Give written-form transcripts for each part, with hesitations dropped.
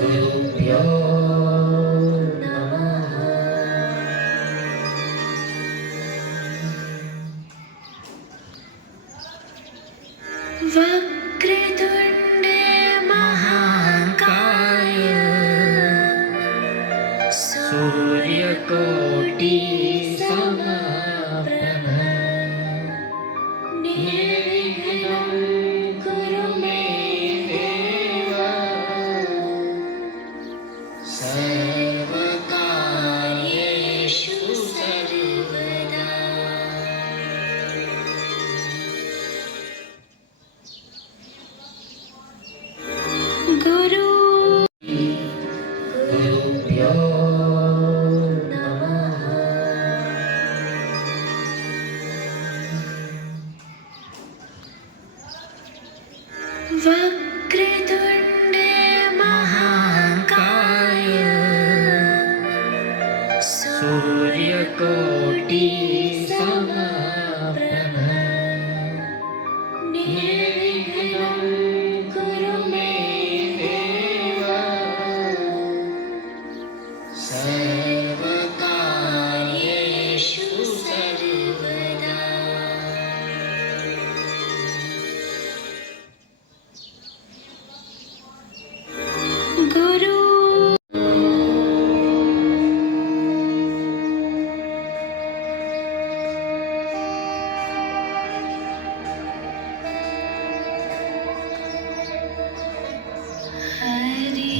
गुरुभ्यो नमः। वक्रतुण्डे महाकाय सूर्यकोटि समप्रभ निर्विघ्नं कुरु मे देव सर्वकार्येषु सर्वदा। गुरुभ्यो नमः। वक्रतुण्डे महाकाय सूर्यकोटि समप्रभ निर्विघ्नं कुरु मे देव सर्वकार्येषु सर्वदा। गुरु हरि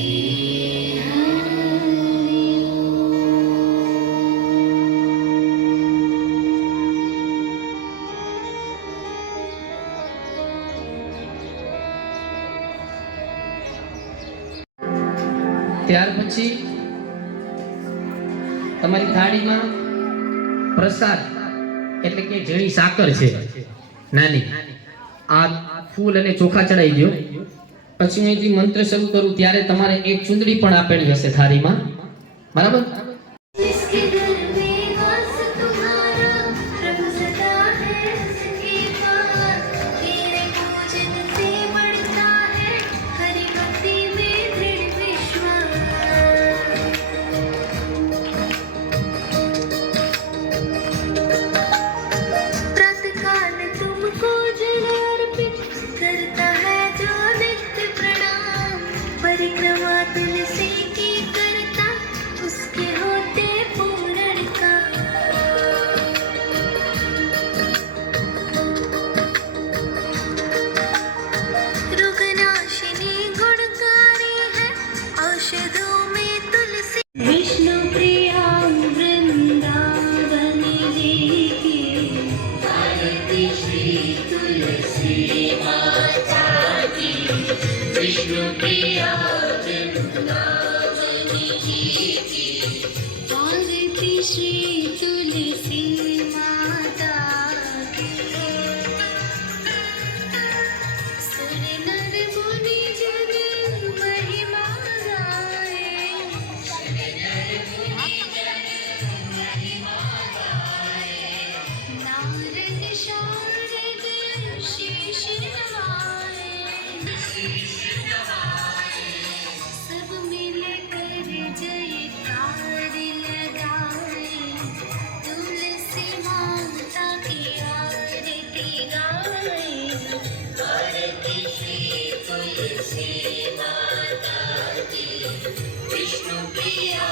ત્યાર પછી તમારી થાળીમાં પ્રસાદ એટલે કે ઝીણી સાકર છે નાની, આ ફૂલ અને ચોખા ચડાવી દો। પછી અહીંથી મંત્ર શરૂ કરું ત્યારે તમારે એક ચુંદડી પણ આપેલી હશે થાળીમાં, બરાબર? जिसके घर में वास तुम्हारा प्रभु सदा है उसकी बात। तेरे पूजन से बढ़ता है हरि भक्ति में दृढ़ विश्वास। प्रातःकाल तुमको जल अर्पित करता है जो नित्य प्रणाम। परिक्रमा तुलसी की करता उसके होते पूर्ण काम। रोगनाशिनी गुणकारी है औषधों में तुलसी। विष्णु प्रिया वृंदावनी जी की आरती श्री तुलसी माता की। विष्णु प्रिया वृंदावनी जी की आरती श्री तुलसी माता की। सुर नर मुनि जन महिमा गाए। सुर नर मुनि जन महिमा गाए। नारद शारद शीश नवाए। सब मिलकर जयकार लगाए। तुलसी माता की आरती गाए। आरती श्री तुलसी माता की। विष्णु प्रिया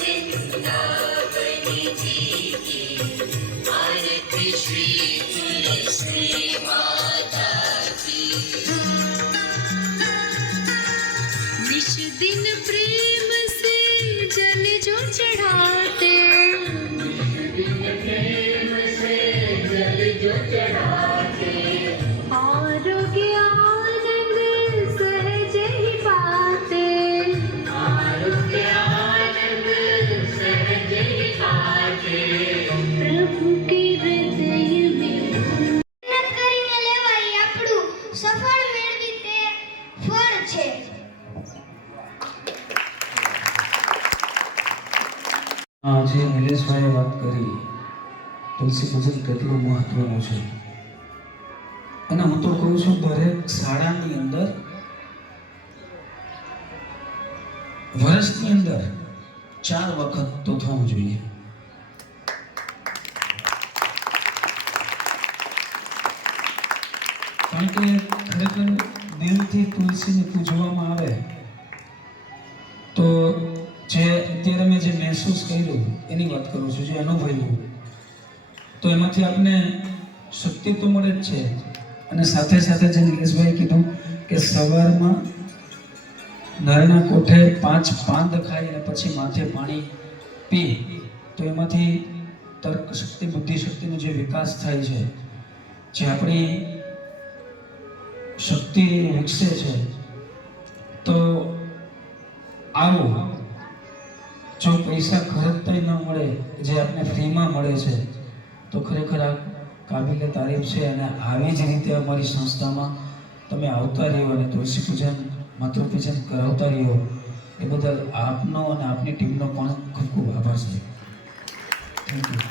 वृंदावनी जी की आरती श्री तुलसी माता की। निश दिन प्रेम से जल जो चढ़ाते। आरोग्य आनंद सहज ही पाते। आरोग्य आनंद सहज ही पाते। प्रभु के हृदय में મહેનત કરીને લેવાય આપણું સફળ મેળવી તે ફળ છે। આજે નિલેશભાઈએ વાત કરી તુલસી પૂજન કેટલું મહત્વનું છે, અને હું તો કહું છું દરેક શાળાની અંદર વર્ષની અંદર 4 વખત તો થવું જોઈએ. કારણ કે ખરેખર દિલથી તુલસીને પૂજવામાં આવે તો જે અત્યારે મેં જે મહેસૂસ કર્યું એની વાત કરું છું, જે અનુભવ્યું, તો એમાંથી આપને શક્તિ તો મળે જ છે. અને સાથે સાથે જે નિલેશભાઈ કીધું કે સવારમાં નળના કોઠે 5 પાંદ ખાઈ અને પછી માથે પાણી પી તો એમાંથી તર્ક શક્તિ, બુદ્ધિ શક્તિનો જે વિકાસ થાય છે, જે આપણી શક્તિ વિકસે છે. તો આવું જો પૈસા ખર્ચતા ન મળે, જે આપને ફ્રીમાં મળે છે, તો ખરેખર આ કાબિલે તારીફ છે. અને આવી જ રીતે અમારી સંસ્થામાં તમે આવતા રહ્યો અને તુલસી પૂજન, માતૃપૂજન કરાવતા રહ્યો, એ બદલ આપનો અને આપની ટીમનો પણ ખૂબ ખૂબ આભાર છે. Thank you.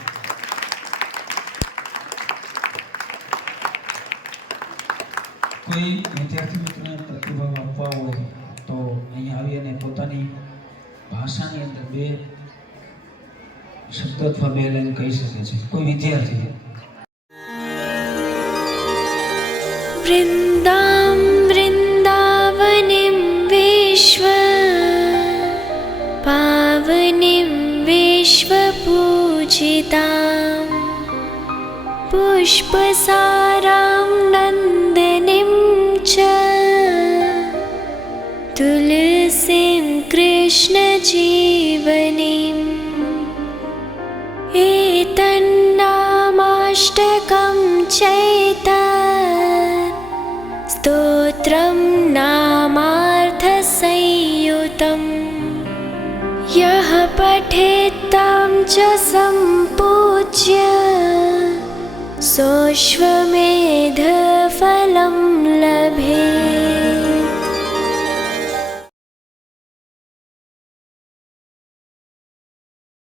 કોઈ વિદ્યાર્થી મિત્રોને પ્રતિભાવ આપવા હોય તો અહીંયા આવી અને પોતાની ભાષાની અંદર 2 શબ્દ અથવા 2 લાઈન કહી શકે છે. કોઈ વિદ્યાર્થી वृन्दां वृन्दावनिं विश्व पावनीं विश्वपूजितां पुष्पसारां नन्दिनीं च तुलसीं कृष्णजीवनीम् एतन्नामाष्टकं चैतन् स्तोत्रं नामार्थसंयुतं यः पठेत् तं च सम्पूज्य सोऽश्वमेधफलं लभेत्.